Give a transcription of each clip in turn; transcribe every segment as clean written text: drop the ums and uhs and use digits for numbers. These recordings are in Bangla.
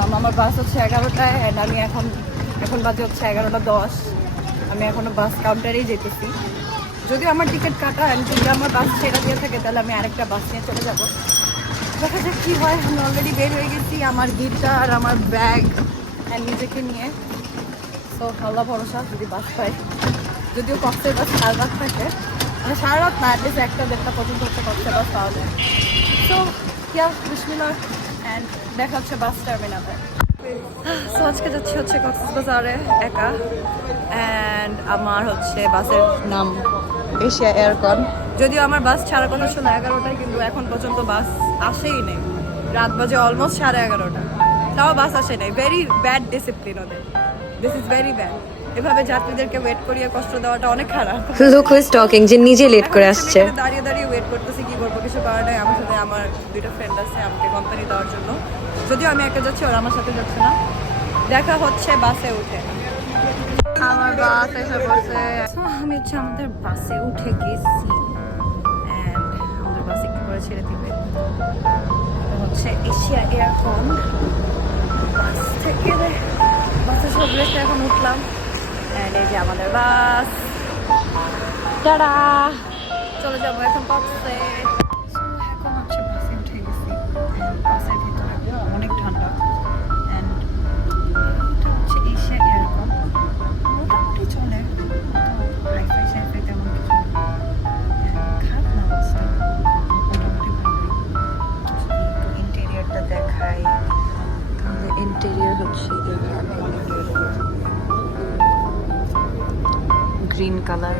আমার বাস হচ্ছে 11টায়, অ্যান্ড আমি এখন বাজে হচ্ছে 11:10। আমি এখনও বাস কাউন্টারেই যেতেছি। যদি আমার টিকিট কাটা অ্যান্ড যদি আমার বাস ছেড়ে দিয়ে থাকে তাহলে আমি আরেকটা বাস নিয়ে চলে যাব। দেখা যাক কী হয়। আমি অলরেডি বের হয়ে গেছি আমার গিটার, আমার ব্যাগ অ্যান্ড নিজেকে নিয়ে। সো আল্লাহ ভরসা, যদি বাস পাই। যদিও কক্সের বাস সারা রাত থাকে, মানে সারা রাত না, অ্যাটলিস্ট 1টা-1:30 পর্যন্ত হচ্ছে কক্সের বাস পাওয়া যায়। সো ইয়া বিসমিল্লাহ, অ্যান্ড দেখা হচ্ছে বাস টার্মিনালে। সো আজকে যাচ্ছি হচ্ছে কক্সবাজারে একা, অ্যান্ড আমার হচ্ছে বাসের নাম এশিয়া এয়ারকন। যদিও আমার বাস ছাড়ার কথা ছিল 11টায়, কিন্তু এখন পর্যন্ত বাস আসেই নেই। রাত বাজে অলমোস্ট 11:30, তাও বাস আসে নাই। ভেরি ব্যাড ডিসিপ্লিন ওদের, দিস ইজ ভেরি ব্যাড। এভাবে যাত্রীদেরকে ওয়েট করিয়ে কষ্ট দেওয়াটা অনেক খারাপ। লুক হু ইজ টকিং, যে নিজে লেট করে আসছে। দাঁড়িয়ে দাঁড়িয়ে ওয়েট করতেছি, কি করবো, কিছু করার নাই। আমার সাথে আমার 2টা ফ্রেন্ড আছে আমাকে কোম্পানি দেওয়ার জন্য। যদিও আমি একা যাচ্ছি, ওরা আমার সাথে যাচ্ছে না। দেখা হচ্ছে বাসে উঠে। আমার বাস এসে পড়ছে। আমি হচ্ছে আমাদের বাসে উঠে গেছি, অ্যান্ড আমাদের বাস একটু করে ছেড়ে দিবে। এটা হচ্ছে এশিয়া এয়ারকন। বাস থেকে বাসে সব রেখে এখন উঠলাম, অ্যান্ড এই যে আমাদের বাস। টাটা, চলে যাবো এখন কক্সে। এখন হচ্ছে বাসে উঠে গেছি। বাসের ভিতরে অনেক ঠান্ডা, অ্যান্ড এটা হচ্ছে এশিয়া এয়ারকন। মোটামুটি চলে, হাইফাই সাইফাই তেমন কিছু খারাপ না বাসটা, মোটামুটি ভালোই। যদি একটু ইন্টেরিয়রটা দেখাই, তাহলে ইন্টেরিয়র হচ্ছে গ্রিন কালার।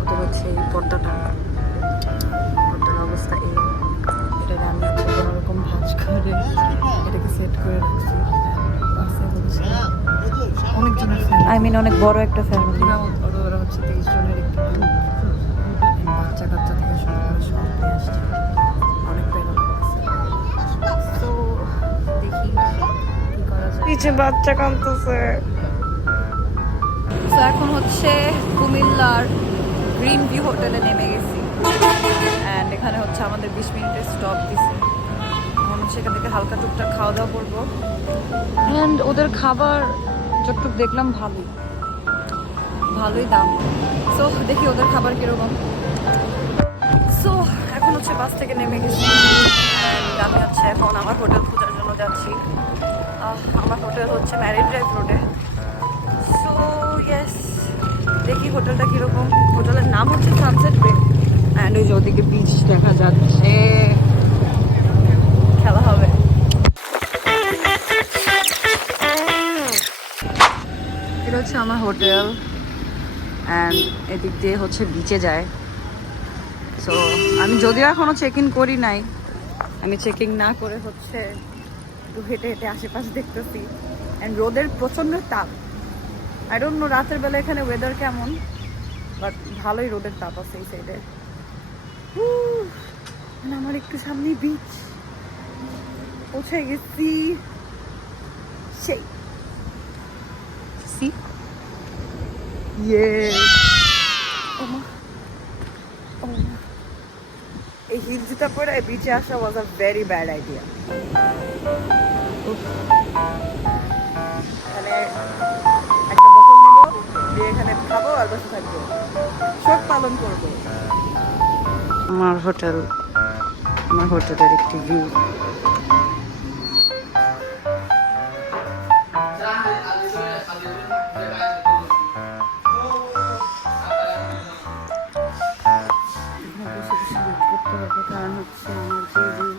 ওদের হচ্ছে এই পর্দাটার অবস্থা এই। এটাকে আমি হচ্ছে কোনোরকম ভাঁজ করে এটাকে সেট করে রাখছি। অনেকজনের ফ্যামিলি, অনেক বড় একটা ফ্যামিলি। ওরা হচ্ছে 23 জনের একটা গ্রুপ, বাচ্চা কাচ্চা থেকে শুরু করে সব নিয়ে আসছে। অনেক প্রেরণা আছে। তো দেখি কি করা যায়। পিছে বাচ্চা কাঁদতেছে। তো এখন হচ্ছে কুমিল্লার গ্রিন ভিউ হোটেলে নেমে গেছি, অ্যান্ড এখানে হচ্ছে আমাদের 20 মিনিটের স্টপ দিছে। মনে হচ্ছে এখান থেকে হালকা টুকটাক খাওয়া দাওয়া করবো, অ্যান্ড ওদের খাবার যতটুকু দেখলাম ভালোই দাম। সো দেখি ওদের খাবার কীরকম। সো এখন হচ্ছে বাস থেকে নেমে গেছি, অ্যান্ড আমি হচ্ছে এখন আমার হোটেল খোঁজার জন্য যাচ্ছি। আমার হোটেল হচ্ছে ম্যারিন ড্রাইভ রোডে। সো ইয়েস, দেখি হোটেলটা কীরকম। হোটেলের নাম হচ্ছে সানসেট বে, অ্যান্ড ওই যে ওদিকে বিচ দেখা যাচ্ছে। খেলা হবে। এটা হচ্ছে আমার হোটেল, অ্যান্ড এদিক দিয়ে হচ্ছে বিচে যায়। সো আমি যদিও এখনও চেক ইন করি নাই, আমি চেক ইন না করে হচ্ছে একটু হেঁটে হেঁটে আশেপাশে দেখতেছি, অ্যান্ড রোদের প্রচণ্ড তাপ। আই ডোন্ট নো রাতের বেলা এখানে ওয়েদার কেমন, বাট ভালোই রোদের তাপ আছে এই সাইডে। আমার একটু সামনে বিচ, পৌঁছে গেছি। সেই সি এই হিল জুতা পরে বিচে আসা ওয়াজ আ ভেরি ব্যাড আইডিয়া। এখানে একটা বোতল নিব, দিয়ে এখানে খাবো আর বসে থাকবো, শোক পালন করবো। আমার হোটেলের একটি ভিউ। কারণ হচ্ছে আমার যে রুম,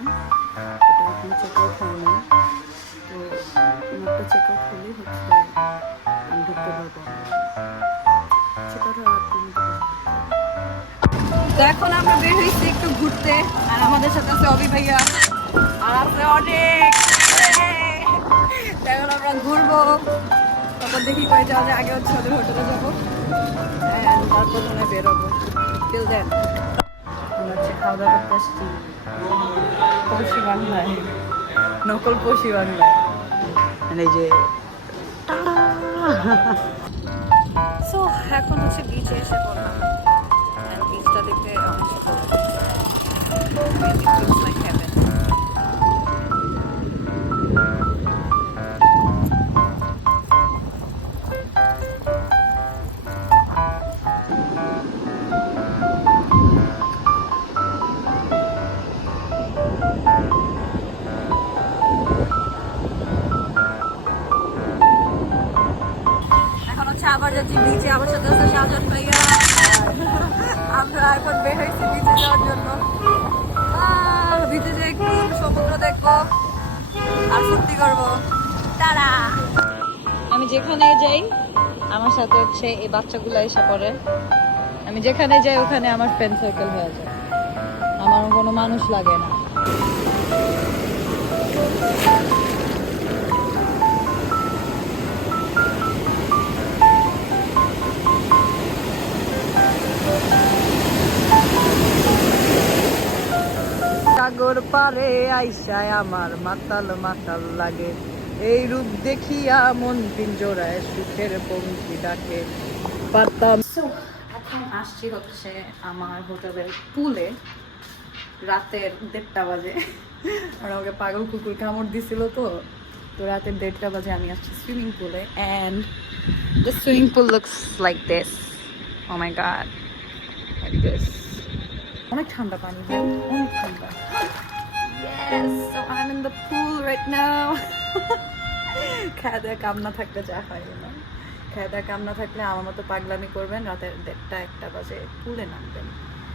এটা এখন চেক আউট হয় না। তো আমারটা চেক আউট হলেই হচ্ছে আমি ঢুকতে পারবো। চেক আউট হওয়ার তো এখন আমরা বের হয়েছি একটু ঘুরতে, আর আমাদের সাথে আছে অভি ভাইয়া, আর আছে অনেক। এখন আমরা ঘুরবো, তারপর দেখি কয়ে যাওয়া যায়। আগে হচ্ছে ওদের হোটেলে যাবো, তারপর মনে হয় বেরোবো। টিল দেন আমরা হচ্ছে খাওয়া দাওয়া করতে আসছি পড়শি বাংলায়, নকল পড়শি বাংলায়। এই যে সো এখন হচ্ছে বিচে এসে পড়লাম, বিচটা দেখতে অনেক সুন্দর। যাচ্ছি বিচে, আমার সাথে আছে শাহজাহান ভাইয়া। আমরা এখন বের হয়েছি বিচে যাওয়ার জন্য। বিচে যে একটু সমুদ্র দেখবো আর ফুর্তি করবো। তারা আমি যেখানে যাই আমার সাথে হচ্ছে এই বাচ্চাগুলো এসে পড়ে। আমি যেখানে যাই ওখানে আমার ফ্রেন্ড সার্কেল হয়ে যায়, আমার কোনো মানুষ লাগে না। সাগর পারে আইসায় আমার মাতাল মাতাল লাগে, এই রূপ দেখিয়া মন পিঞ্জরায় সুখের পঙ্ক্তি ডাকে পাতাম। এখন আসছি হচ্ছে আমার হোটেলের পুলে, রাতের 1:30 বাজে। আর আমাকে পাগল কুকুর কামড় দিছিল, তো রাতের 1:30 বাজে আমি আসছি সুইমিং পুলে। And the swimming pool looks like this. Oh my God, like this. অনেক ঠান্ডা পানি, অনেক ঠান্ডা। Yes, so I'm in the pool right now. খাওয়া দাওয়া কাম না থাকলে যা হয় না, খাওয়া দাওয়া কাম না থাকলে আমার মতো পাগলামি করবেন, রাতের 1:30-1 বাজে পুলে নামবেন,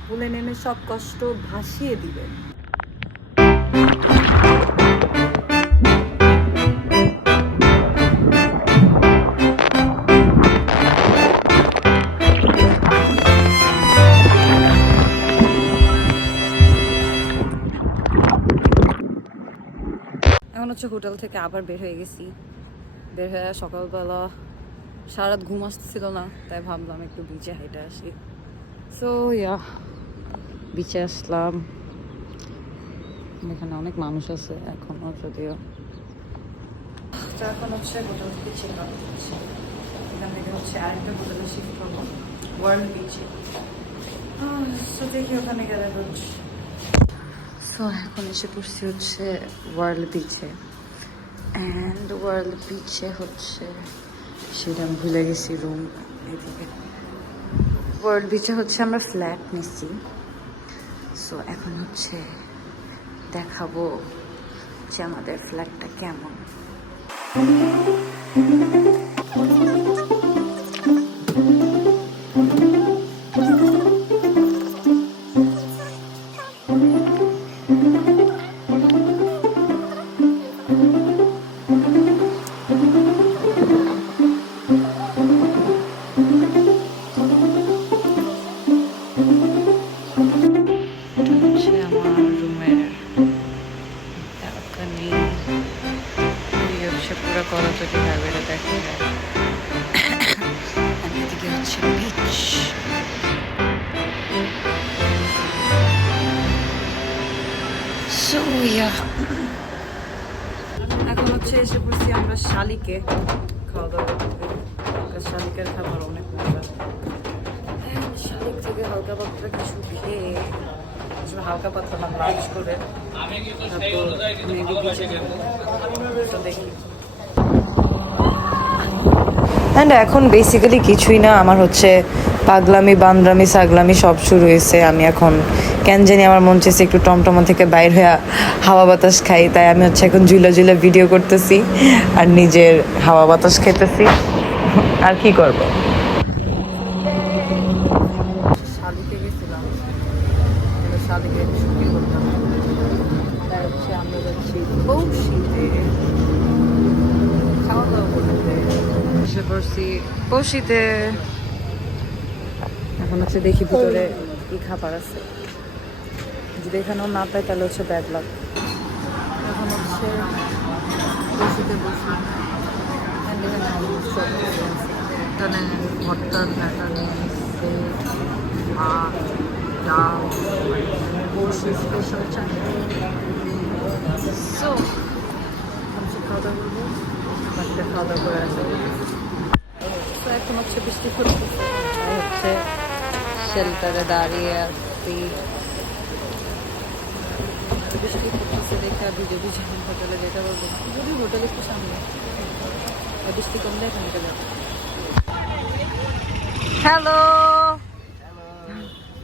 পুলে নেমে সব কষ্ট ভাসিয়ে দিবেন। এখন হচ্ছে হোটেল থেকে আবার বের হয়ে গেছি, বের হয়ে সকালবেলা সারা রাত ঘুম আসতেছিল না, তাই ভাবলাম একটু বিচে হাইটে আসি। সো ইয়া, বিচে আসলাম। এখানে অনেক মানুষ আছে এখনো, যদিও এখন হচ্ছে হোটেল থেকে চেক আউট করছি। এখান থেকে হচ্ছে আরেকটা হোটেলে শিফট করবো, ওয়ার্ল্ড বিচে। সো দেখি ওখানে গেলে হচ্ছে। সো এখন এসে পড়ছি হচ্ছে ওয়ার্ল্ড বিচে। অ্যান্ড ওয়ার্ল্ড বিচে হচ্ছে, সেটা আমি ভুলে গেছি রুম এদিকে। ওয়ার্ল্ড বিচে হচ্ছে আমরা ফ্ল্যাট নিচ্ছি। সো এখন হচ্ছে দেখাবো যে আমাদের ফ্ল্যাটটা কেমন। এখন হচ্ছে এসে পড়ছি আমরা শালিকে খাওয়া দাওয়া করতে। শালিকের খাবার অনেক মজা। শালিক থেকে হালকা পাতলা কিছু খেয়ে হালকা পাতলা লাঞ্চ করে দেখি। অ্যান্ড এখন বেসিক্যালি কিছুই না, আমার হচ্ছে পাগলামি বান্দরামি সাগলামি সব শুরু হয়েছে। আমি এখন কেন জানি আমার মন চেয়েছে একটু টমটমা থেকে বাইর হয়ে হাওয়া বাতাস খাই, তাই আমি হচ্ছে এখন ঝুলে ঝুলে ভিডিও করতেছি আর নিজের হাওয়া বাতাস খেতেছি। আর কি করবো, শালিকে গেছিলাম, শালিকে শুটিং করতাম, তাই হচ্ছে আমরা যাচ্ছি বৌশিতে খাওয়া দাওয়া করতে। এসে পড়ছি বৌশিতে। এখন হচ্ছে দেখি ভিতরে কি খাবার আছে, যদি এখানেও না পাই তাহলে হচ্ছে ব্যাড লাক। এখন হচ্ছে বসিতে বসি, এখানে ভর্তার প্যাটার্ন নিচ্ছে, ভাত ডাল বসি স্পেশাল চাটনি। সো খাওয়া দাওয়া করবো, বাচ্চা খাওয়া দাওয়া করে আসবো। তো এখন হচ্ছে বৃষ্টি পড়ছে, হচ্ছে শেল্টারে দাঁড়িয়ে আসছি। বৃষ্টি পড়তেছে দেখে ভিজে ভিজে হোটেলে যেতে পারবো, যদি হোটেল একটু সামনে, বৃষ্টি কমলে এখান থেকে যাবো। হ্যালো,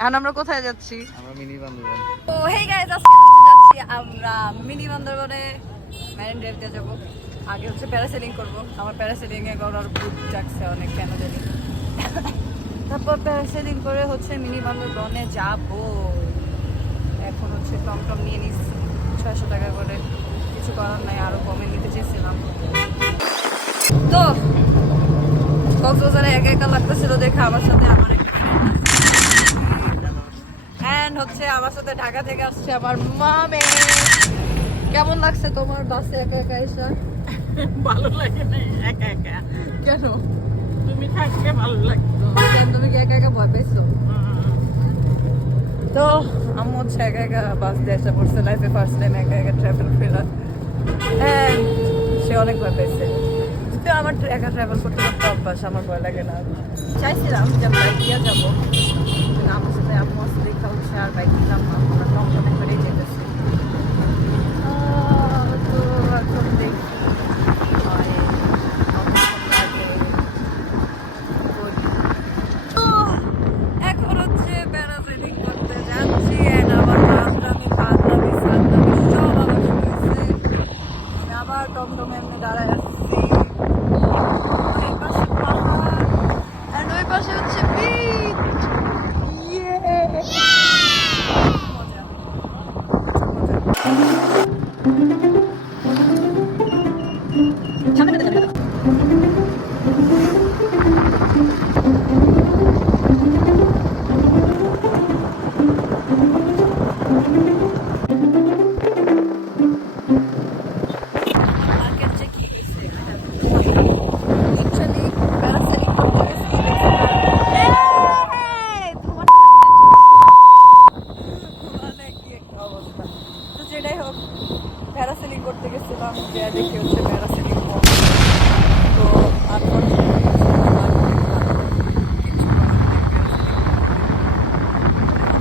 এখন আমরা কোথায় যাচ্ছি? আমরা মিনি বান্দরবান। ও হেই গাইস, আজকে যাচ্ছি আমরা মিনি বান্দরবানে। ম্যারিন ড্রাইভ দিয়ে যাবো। আগে হচ্ছে প্যারাসেলিং করবো। আমার প্যারাসেলিংয়ে করার বুট জাগছে অনেক, কেন জানি। তারপর প্যারাসেলিং করে হচ্ছে মিনি বান্দরবনে যাবো। এখন হচ্ছে টমটম নিয়ে নিচ্ছি 600 টাকা করে, কিছু করার নাই, আরো কমে নিতে চেয়েছিলাম। তো কক্সবাজারে একা একা লাগতেছিল দেখে আমার সাথে আমার একটা ফ্রেন্ড হচ্ছে আমার সাথে ঢাকা থেকে আসছে আমার মামে। কেমন লাগছে তোমার বাসে একা একা এসে? ভালো লাগে না একা একা। কেন? তুমি থাকলে ভালো লাগতো। তুমি কি একা একা ভয় পেয়েছো? তো আমি হচ্ছে একা একা বাস দিয়ে এসে পড়ছে, লাইফে ফার্স্ট টাইম একা একা ট্রাভেল করা। হ্যাঁ, সে অনেক ভয় পেয়েছে। যদিও আমার একা ট্রাভেল করতে করতে অভ্যাস, আমার ভয় লাগে না। চাইছিলাম যে আমি বাইক দিয়ে যাবো, কিন্তু আমার সাথে আম্মু আসলে দেখা হচ্ছে আর বাইক দিলাম না, আমরা টমটমে করেই যেতেছি। তো এখন দেখি হয় কতক্ষণ লাগে। এখন হচ্ছে প্যারাসেলিং করতে যাচ্ছি। and আবার রাজধানী ফাজলামি সাজলামি সব আবার শুরু হয়েছে। আমি আবার টমটম এমনি দাঁড়ায় আসছি। এই পাশে পাহাড় and ওই পাশে হচ্ছে বিচ। মজা, সামনে দেখা যাবে। মার্কেট যে কি হয়েছে লিটারালি প্যারাসেলিং করতে গেছি মানে কি একটা অবস্থা। তো যেটাই হোক, প্যারাসেলিং করতে গেছিলাম, যে দেখি হচ্ছে প্যারাসেলিং বন্ধ। তো আনফরচুনেটলি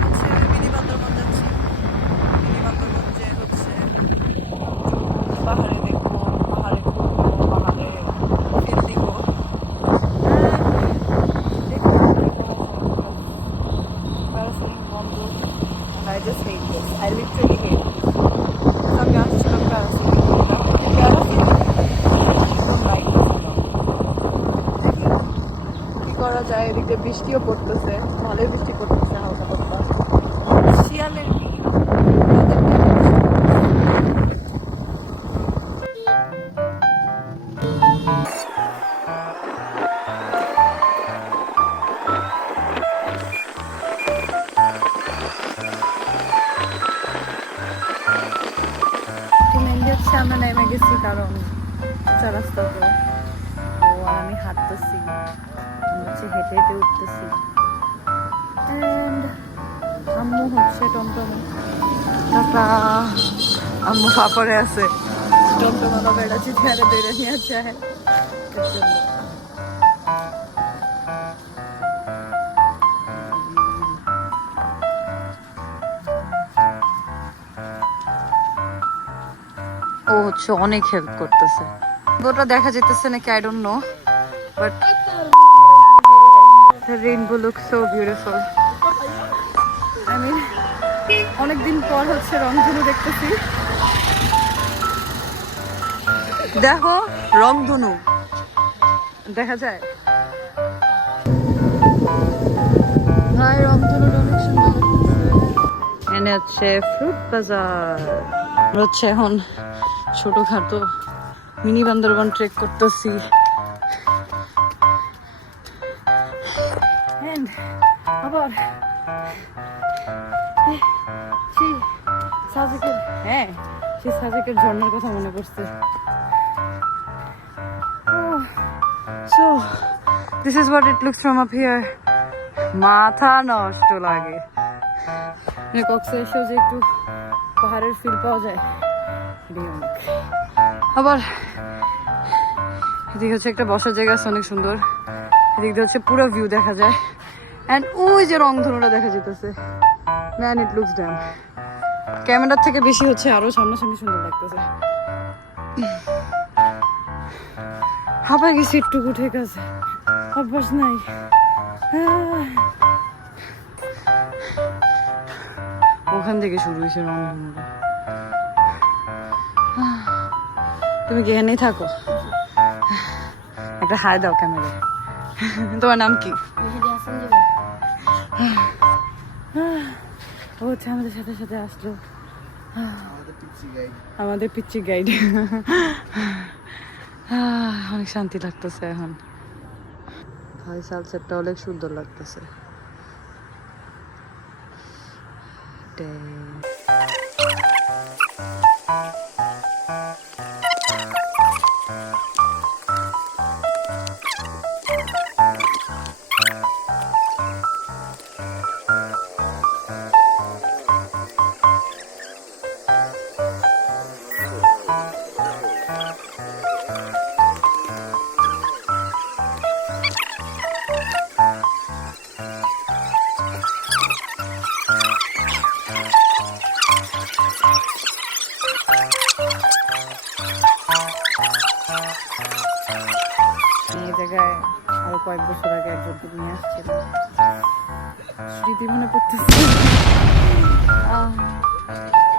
হচ্ছে মিনি বান্দরবন যাচ্ছি। মিনি বান্দরবন যে হচ্ছে পাহাড়ে দেখবো, পাহাড়ে ঘুরবো, পাহাড়ে ফিল দিব। প্যারাসেলিং বন্ধ। I just hate this. I literally hate this. So আমি আসছিলাম প্যারাসেলিং করলাম, প্যারাসেলিং একদম লাইক দেখি কি করা যায়। এদিকে বৃষ্টিও পড়তেছে, ভালোই বৃষ্টি পড়তেছে হালকা পাতলা। শিয়ালের কি মেনলি হচ্ছে আমরা নেমে গেছি কারণ উঁচা রাস্তা তো। আর আমি হাঁটতেছি, আমি হচ্ছে হেঁটে হেঁটে উঠতেছি। And আম্মু হচ্ছে টমটমে, টাটা। আম্মু ফাপড়ে আছে, টমটমালা বেড়াচ্ছি ছেড়ে বেড়ে নিয়ে আছে এর জন্য। ও হচ্ছে অনেক হেল্প করতেছে। ওটা দেখা যেতেছে নাকি I don't know, but the rainbow looks so beautiful. I mean, অনেকদিন পর হচ্ছে রংধনু দেখতেছি। দেখো রংধনু দেখা যায়। ভাই রংধনুটা অনেক সুন্দর লাগতেছে। এনে হচ্ছে ফ্রুট বাজার। হচ্ছে এখন ছোটখাটো মিনি বান্দরবান ট্রেক করতেছি। আবার সেই সাজেকের, হ্যাঁ সেই সাজেকের ঝর্ণার কথা মনে পড়ছে। So this is what it looks from up here. মাথা নষ্ট লাগে। কক্সে এসেও যে একটু পাহাড়ের ফিল পাওয়া যায়, আবার এদিকে হচ্ছে একটা বসার জায়গা আছে অনেক সুন্দর। এদিক দিয়ে হচ্ছে পুরো ভিউ দেখা যায়। অ্যান্ড ওই যে রংধনুটা দেখা যেতেছে, ম্যান ইট লুকস ড্যাম। ক্যামেরার থেকে বেশি হচ্ছে আরো সামনাসামনি সুন্দর লাগতেছে। হাঁপায় গেছি একটু, ঠিক আছে, অভ্যাস নাই। ওখান থেকে শুরু হয়েছে রংধনুটা। তুমি কি এখানেই থাকো? একটা হাই দাও ক্যামেরা। তোমার নাম কি? ও হচ্ছে আমাদের সাথে সাথে আসলো, আমাদের পিচ্চি গাইড। অনেক শান্তি লাগতেছে এখন। ভাই সানসেটটা অনেক সুন্দর লাগতেছে। এই জায়গায় আরো কয়েক বছর আগে একজনকে নিয়ে আসছিল, স্মৃতি মনে পড়তেছে।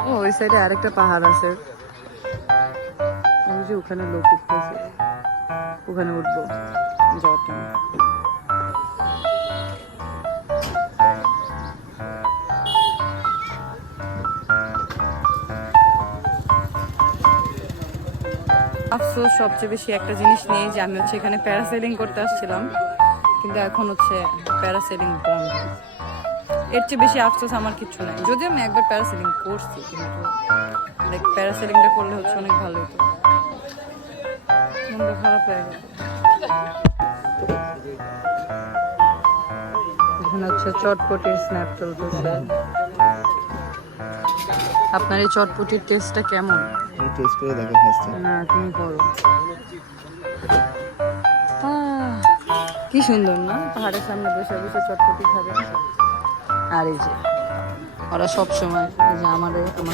ও ওই সাইডে আরেকটা পাহাড় আছে, ওই যে ওখানে লোক উঠতেছে, ওখানে উঠবো যাওয়ার টাইম। আফসোস সবচেয়ে বেশি একটা জিনিস নেই, যে আমি হচ্ছে এখানে প্যারাসেলিং করতে আসছিলাম, কিন্তু এখন হচ্ছে প্যারাসেলিং বন্ধ। এর চেয়ে বেশি আফসোস আমার কিছু নাই। যদিও আমি একবার প্যারাসেলিং করছি, কিন্তু লাইক প্যারাসেলিংটা করলে হচ্ছে অনেক ভালো হতো। মনটা খারাপ হয়ে গেল। এখানে হচ্ছে চটপটির স্ন্যাপ চলতেছে। আপনার এই চটপটির টেস্টটা কেমন? টেস্ট করে দেখো ফার্স্ট। না তুমি করো। কি সুন্দর না, পাহাড়ের সামনে বসে বসে চটপটি খাবে। আর এই যে ওরা সব সময় এই যে আমার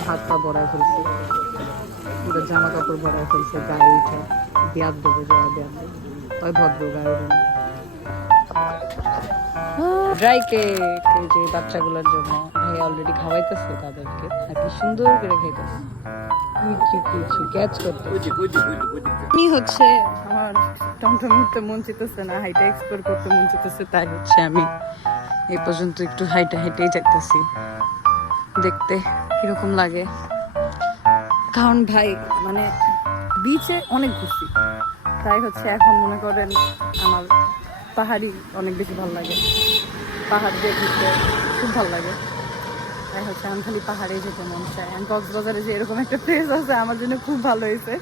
হাত পা ভরায় ফেলছে, ওদের জামা কাপড় ভরায় ফেলছে, গায়ে উঠে বিয়াদ দেবো, যাওয়া বিয়াদ দেবো, ওই ভদ্র গায়ে উঠে। ড্রাই কেক এই যে বাচ্চাগুলোর জন্য ভাই অলরেডি খাওয়াইতেছে তাদেরকে, আর কি সুন্দর করে খাইতেছে। আমি হচ্ছে আমার টমটম উঠতে মন চিতেছে না, হাইটা এক্সপ্লোর করতে মন চিতেছে, তাই হচ্ছে আমি এই পর্যন্ত একটু হেঁটেই যাইতেছি, দেখতে কিরকম লাগে। কারণ ভাই মানে বিচে অনেক ঘুরছি, তাই হচ্ছে এখন মনে করেন আমার পাহাড়ি অনেক বেশি ভালো লাগে, পাহাড় দিয়ে ঘুরতে খুব ভালো লাগে। তাই হচ্ছে আমি খালি পাহাড়ে যেতে মন চাই। আমি কক্সবাজারে যে এরকম একটা প্লেস আছে আমার জন্য খুব ভালো হয়েছে,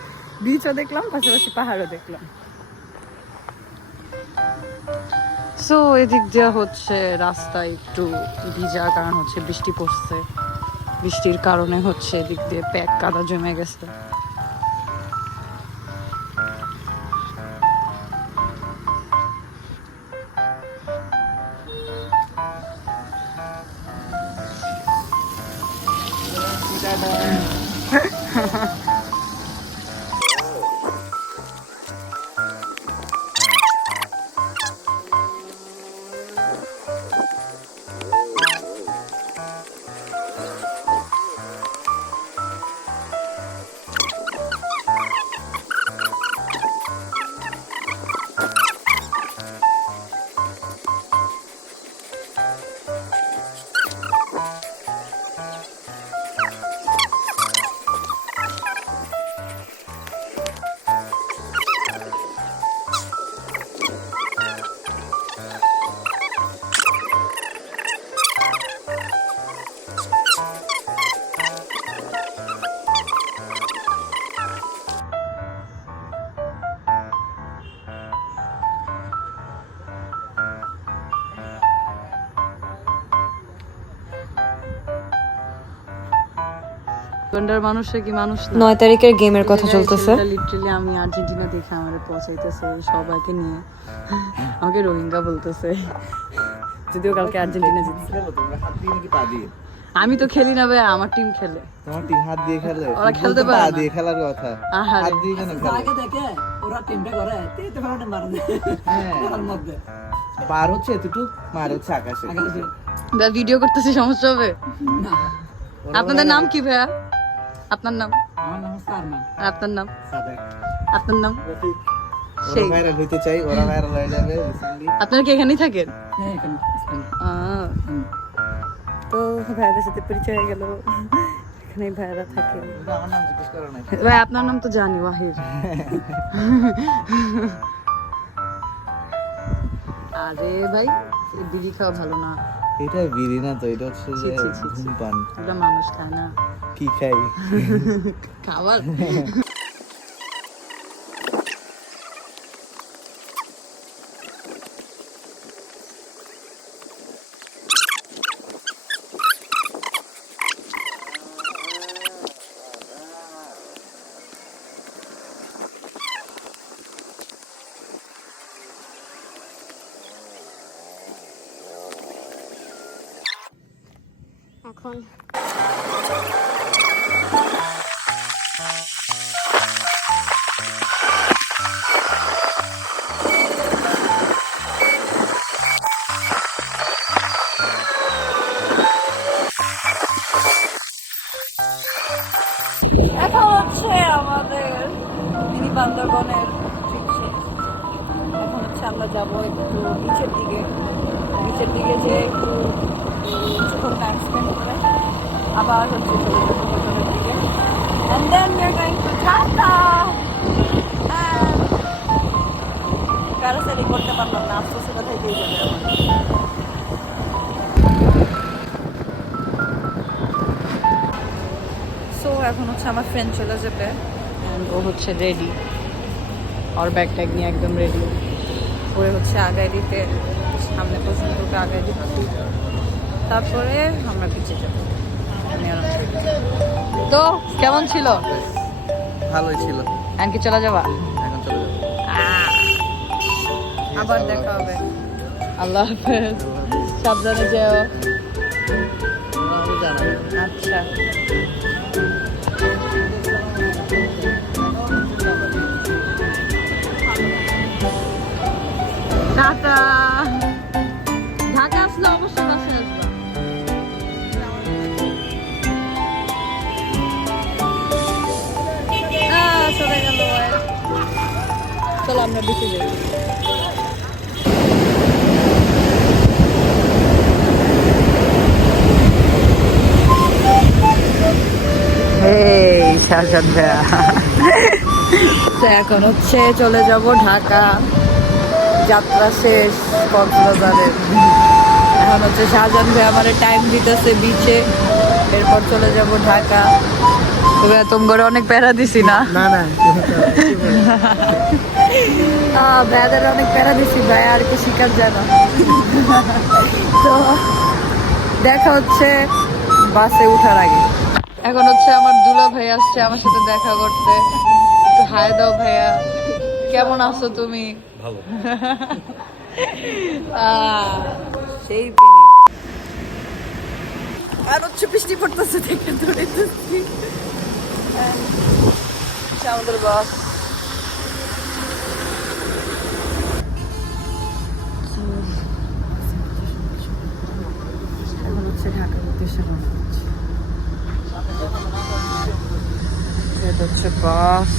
বিচও দেখলাম পাশাপাশি পাহাড়ও দেখলাম। সো এদিক দিয়ে হচ্ছে রাস্তা একটু ভিজা, কারণ হচ্ছে বৃষ্টি পড়ছে, বৃষ্টির কারণে হচ্ছে এদিক দিয়ে প্যাক কাদা জমে গেছে। মানুষে কি মানুষ না? 9 তারিখের গেমের কথা চলতেছে। লিটারালি আমি আর্জেন্টিনা দেখে আমার পৌঁছাইতেছে, সবাইকে নিয়ে আমাকে রোহিঙ্গা বলতেছে, যদিও কালকে আর্জেন্টিনা জিতছে। আমি তো খেলি না ভাই, আমার টিম খেলে। তোমার টিম হাত দিয়ে খেলে? ওরা খেলতে পারে পা না। দিয়ে খেলার কথা। হাত দিয়ে কেন খেলে? আগে দেখে ওরা টিমটা করে তেতে ফেলাটা মারনে ওর মধ্যে পার হচ্ছে এতটুক, মার হচ্ছে আকাশে। ভিডিও করতেছি, সমস্যা হবে? না আপনাদের নাম কি ভাইয়া? আপনার নাম? আমার নাম সারমান আর আপনার নাম? সাদেক আপনার নাম? ওরা সেই। ভাইরাল হইতে চাই, ওরা ভাইরাল হয়ে যাবে রিসেন্টলি। আপনারা কি এখানেই থাকেন? হ্যাঁ এখানে তো ভাইয়াদের সাথে পরিচয় হয়ে গেল, এখানে ভাইয়ারা থাকেন। আমার নাম জিজ্ঞেস করো না। ভাই আপনার নাম তো জানি, ওয়াহিদ। আরে ভাই বিড়ি খাওয়া ভালো না, এটা বিড়ি না তো, এটা হচ্ছে যে ছি, ছি, ছি, ছি। ধূমপান। এগুলো মানুষ খায় না, কি খাই? খাবার। এখন এখন হচ্ছে আমাদের মিনি বান্দরবনের ট্রিপ শেষ। এখন হচ্ছে আমরা যাবো একটু বিচের দিকে, যে একটু কিছুক্ষণ টাইম স্পেন্ড করে আবার হচ্ছে চলে যাবো হোটেলের দিকে। And then we're going to Dhaka. Parasailing করতে পারলাম না, আস্তে কোথায় দিয়ে যাবে আমার। সো এখন হচ্ছে আমার ফ্রেন্ড চলে যাবে, and ও হচ্ছে রেডি, ওর ব্যাগ ট্যাগ নিয়ে একদম রেডি করে হচ্ছে আগায় দিতে, সামনে পর্যন্ত ওকে আগায় দিচ্ছি, তারপরে আমরা পিছিয়ে যাবো। তো কেমন ছিল? ভালোই ছিল। এখন কি চলে যাবা? এখন চলে যাবো। আবার দেখা হবে। আল্লাহ হাফেজ, সাবধানে যেও। আচ্ছা টাটা। ঢাকা আসলে অবশ্যই বাসে আসবা। চলে গেল। চলো আমরা বেঁচে যাই। তো এখন হচ্ছে চলে যাব ঢাকা, যাত্রা শেষ কক্সবাজারের। এখন হচ্ছে শাহজাহান ভাই আমার টাইম দিতেছে বিচে, এরপর চলে যাব ঢাকা। তবে তোমার অনেক প্যারা দিছি না? না না, ভাইয়াদের অনেক প্যারা দিছি, ভাই আর কি শিকার যায় না। তো দেখা হচ্ছে বাসে উঠার আগে। এখন হচ্ছে আমার দুলা ভাই আসছে আমার সাথে দেখা করতে। একটু হাই দাও ভাইয়া, কেমন আছো তুমি? ভালো। সেই পিনি আর হচ্ছে বৃষ্টি পড়তেছে, দেখে দৌড়াইতেছি। আমাদের বাস এখন হচ্ছে ঢাকার উদ্দেশ্যে রওনা হচ্ছে। এটা হচ্ছে বাস।